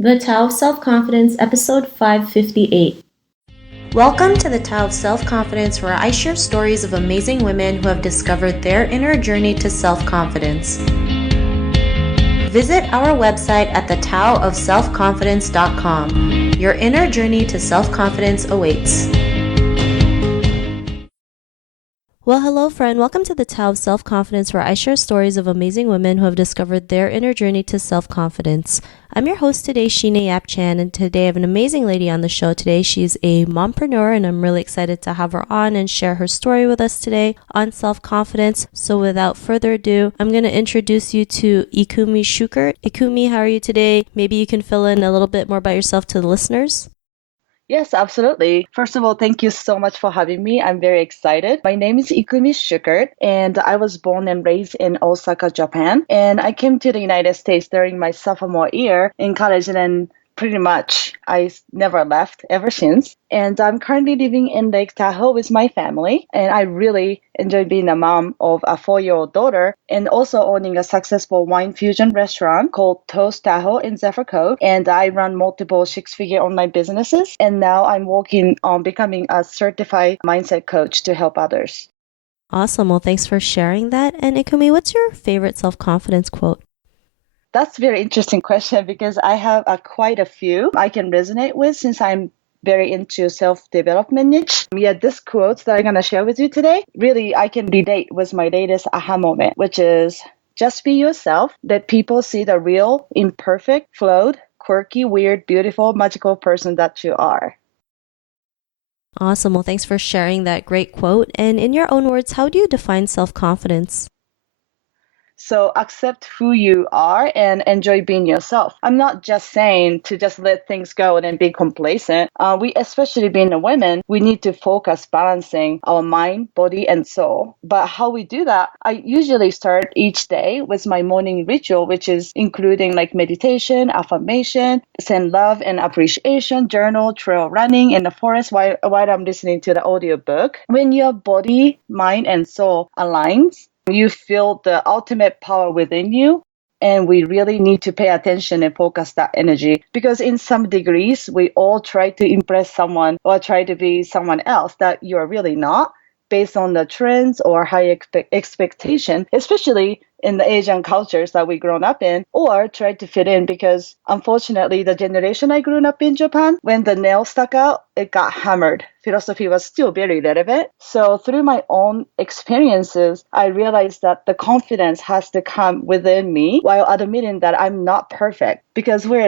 The Tao of Self-Confidence, episode 558. Welcome to the Tao of Self-Confidence, where I share stories of amazing women who have discovered their inner journey to self-confidence. Visit our website at thetaoofselfconfidence.com. Your inner journey to self-confidence awaits. Well, hello, friend. Welcome to the Tao of Self-Confidence, where I share stories of amazing women who have discovered their inner journey to self-confidence. I'm your host today, Sheena Yap-Chan, and today I have an amazing lady on the show today. She's a mompreneur, and I'm really excited to have her on and share her story with us today on self-confidence. So without further ado, I'm going to introduce you to Ikumi Schuckert. Ikumi, how are you today? Maybe you can fill in a little bit more about yourself to the listeners. Yes, absolutely. First of all, thank you so much for having me. I'm very excited. My name is Ikumi Schuckert, and I was born and raised in Osaka, Japan. And I came to the United States during my sophomore year in college, and then pretty much never left ever since. And I'm currently living in Lake Tahoe with my family, and I really enjoy being a mom of a 4-year-old daughter and also owning a successful wine fusion restaurant called Toast Tahoe in Zephyr Cove. And I run multiple six-figure online businesses, and now I'm working on becoming a certified mindset coach to help others. Awesome. Well, thanks for sharing that. And Ikumi, what's your favorite self-confidence quote? That's a very interesting question because I have quite a few I can resonate with since I'm very into self-development niche. Yeah, this quote that I'm going to share with you today, really I can relate with my latest aha moment, which is just be yourself. Let people see the real, imperfect, flawed, quirky, weird, beautiful, magical person that you are. Awesome. Well, thanks for sharing that great quote. And in your own words, how do you define self-confidence? So accept who you are and enjoy being yourself. I'm not just saying to just let things go and then be complacent. We, especially being a women, we need to focus balancing our mind, body, and soul. But how we do that, I usually start each day with my morning ritual, which is including like meditation, affirmation, send love and appreciation, journal, trail running in the forest while I'm listening to the audiobook. When your body, mind, and soul aligns, you feel the ultimate power within you. And we really need to pay attention and focus that energy because, in some degrees, we all try to impress someone or try to be someone else that you're really not based on the trends or high expectation, especially in the Asian cultures that we grown up in, or try to fit in because unfortunately the generation I grew up in Japan, when the nail stuck out, it got hammered. Philosophy was still very relevant. So through my own experiences, I realized that the confidence has to come within me while admitting that I'm not perfect because we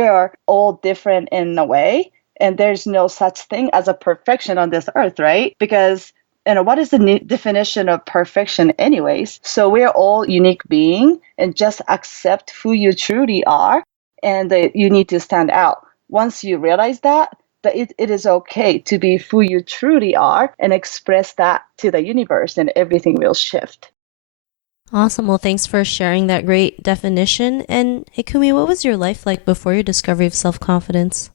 are all different in a way. And there's no such thing as a perfection on this earth, right? Because what is the definition of perfection anyways? So we're all unique being and just accept who you truly are and you need to stand out. Once you realize that it is okay to be who you truly are and express that to the universe and everything will shift. Awesome. Well, thanks for sharing that great definition. And Ikumi, what was your life like before your discovery of self-confidence?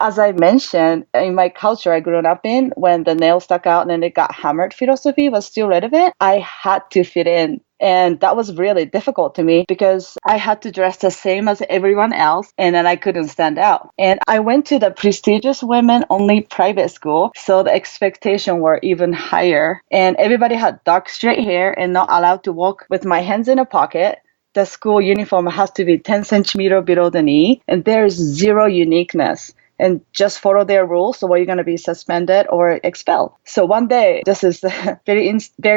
As I mentioned, in my culture I grew up in, when the nail stuck out and then it got hammered philosophy was still relevant, I had to fit in. And that was really difficult to me because I had to dress the same as everyone else and then I couldn't stand out. And I went to the prestigious women only private school, so the expectations were even higher. And everybody had dark straight hair and not allowed to walk with my hands in a pocket. The school uniform has to be 10 centimeter below the knee, and there's zero uniqueness and just follow their rules, or you're going to be suspended or expelled. So one day, this is a very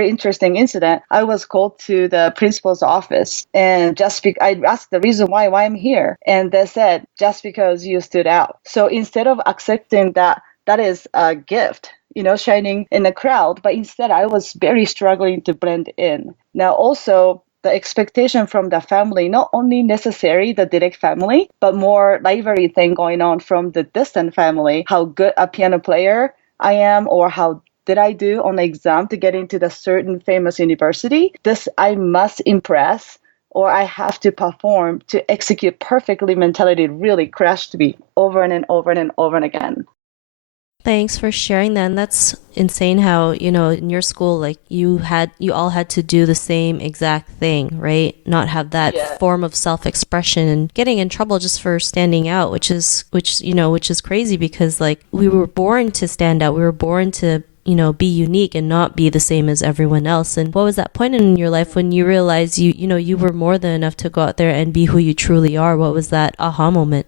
interesting incident. I was called to the principal's office, and I asked the reason why I'm here, and they said just because you stood out. So instead of accepting that is a gift, shining in the crowd, but instead I was very struggling to blend in. Now also, the expectation from the family, not only necessary the direct family, but more lively thing going on from the distant family, how good a piano player I am or how did I do on the exam to get into the certain famous university. This I must impress or I have to perform to execute perfectly mentality really crashed me over and over and over and again. Thanks for sharing that. And that's insane how, in your school, like you all had to do the same exact thing, right? Not have that Yeah. form of self-expression and getting in trouble just for standing out, which is crazy because like we were born to stand out. We were born to be unique and not be the same as everyone else. And what was that point in your life when you realized you were more than enough to go out there and be who you truly are? What was that aha moment?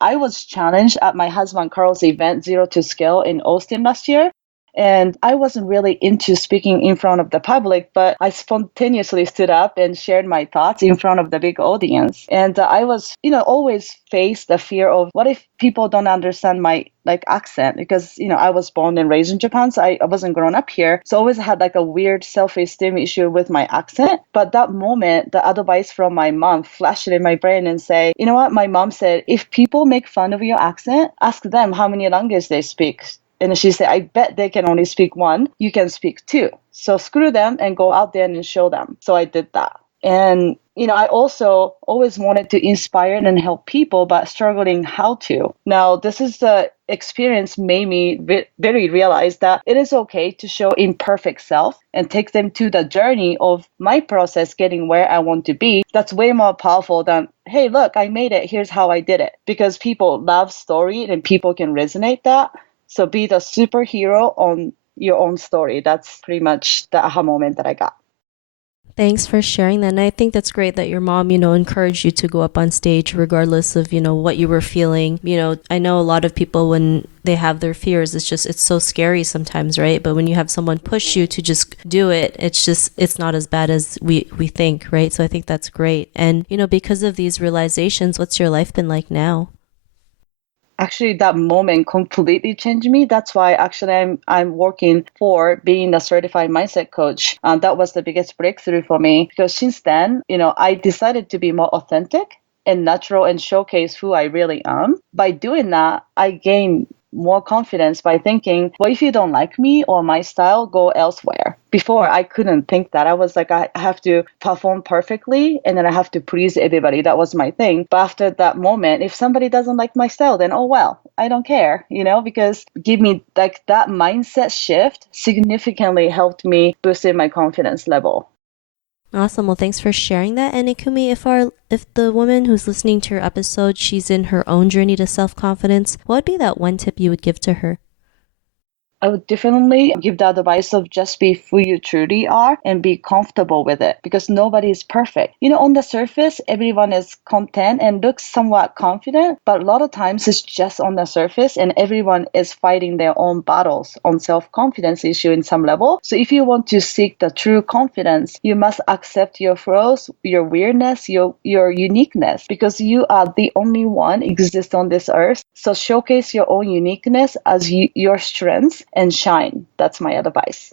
I was challenged at my husband Carl's event, Zero to Scale in Austin last year. And I wasn't really into speaking in front of the public, but I spontaneously stood up and shared my thoughts in front of the big audience. And I was, always faced the fear of what if people don't understand my accent because, I was born and raised in Japan. So I wasn't grown up here. So I always had like a weird self-esteem issue with my accent. But that moment, the advice from my mom flashed in my brain and say, you know what? My mom said, if people make fun of your accent, ask them how many languages they speak. And she said, I bet they can only speak one. You can speak two. So screw them and go out there and show them. So I did that. And, I also always wanted to inspire and help people, but struggling how to. Now, this is the experience made me very realize that it is okay to show imperfect self and take them to the journey of my process getting where I want to be. That's way more powerful than, hey, look, I made it. Here's how I did it. Because people love story and people can resonate that. So be the superhero on your own story. That's pretty much the aha moment that I got. Thanks for sharing that. And I think that's great that your mom, encouraged you to go up on stage regardless of, what you were feeling. I know a lot of people when they have their fears, it's so scary sometimes, right? But when you have someone push you to just do it, it's not as bad as we think, right? So I think that's great. And, because of these realizations, what's your life been like now? Actually, that moment completely changed me. That's why actually I'm working for being a certified mindset coach. That was the biggest breakthrough for me because since then, I decided to be more authentic and natural and showcase who I really am. By doing that, I gained more confidence by thinking, well, if you don't like me or my style, go elsewhere. Before, I couldn't think that. I was like, I have to perform perfectly and then I have to please everybody. That was my thing. But after that moment, if somebody doesn't like my style, then oh well, I don't care, because give me like that mindset shift significantly helped me boost in my confidence level. Awesome. Well, thanks for sharing that. And Ikumi, if the woman who's listening to your episode, she's in her own journey to self-confidence, what would be that one tip you would give to her? I would definitely give the advice of just be who you truly are and be comfortable with it because nobody is perfect. On the surface, everyone is content and looks somewhat confident, but a lot of times it's just on the surface and everyone is fighting their own battles on self-confidence issue in some level. So if you want to seek the true confidence, you must accept your flaws, your weirdness, your uniqueness because you are the only one exist on this earth. So showcase your own uniqueness as your strengths and shine. That's my advice.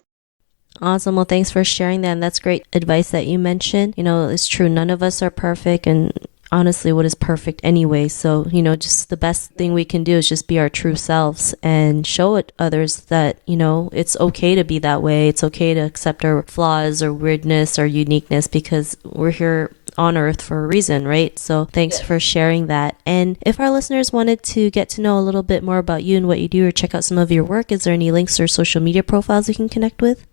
Awesome. Well, thanks for sharing that. And that's great advice that you mentioned. It's true. None of us are perfect. And honestly, what is perfect anyway? So, just the best thing we can do is just be our true selves and show it others that, it's okay to be that way. It's okay to accept our flaws or weirdness or uniqueness because we're here on earth for a reason, right? So thanks for sharing that. And if our listeners wanted to get to know a little bit more about you and what you do or check out some of your work, is there any links or social media profiles we can connect with?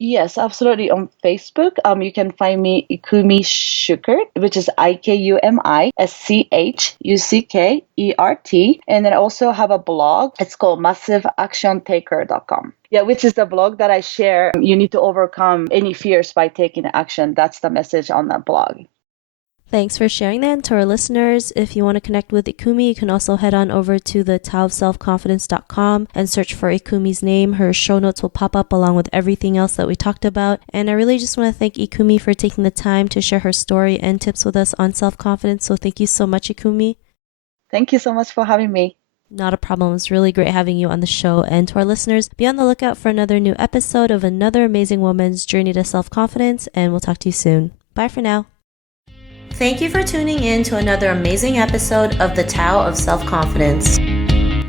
Yes, absolutely. On Facebook, you can find me Ikumi Schuckert, which is IKUMISCHUCKERT. And then I also have a blog. It's called massiveactiontaker.com. Yeah, which is the blog that I share. You need to overcome any fears by taking action. That's the message on that blog. Thanks for sharing that. And to our listeners, if you want to connect with Ikumi, you can also head on over to the taoofselfconfidence.com and search for Ikumi's name. Her show notes will pop up along with everything else that we talked about. And I really just want to thank Ikumi for taking the time to share her story and tips with us on self-confidence. So thank you so much, Ikumi. Thank you so much for having me. Not a problem. It's really great having you on the show. And to our listeners, be on the lookout for another new episode of another amazing woman's journey to self-confidence. And we'll talk to you soon. Bye for now. Thank you for tuning in to another amazing episode of the Tao of Self-Confidence.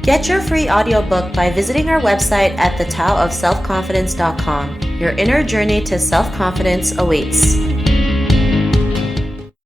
Get your free audiobook by visiting our website at thetaoofselfconfidence.com. Your inner journey to self-confidence awaits.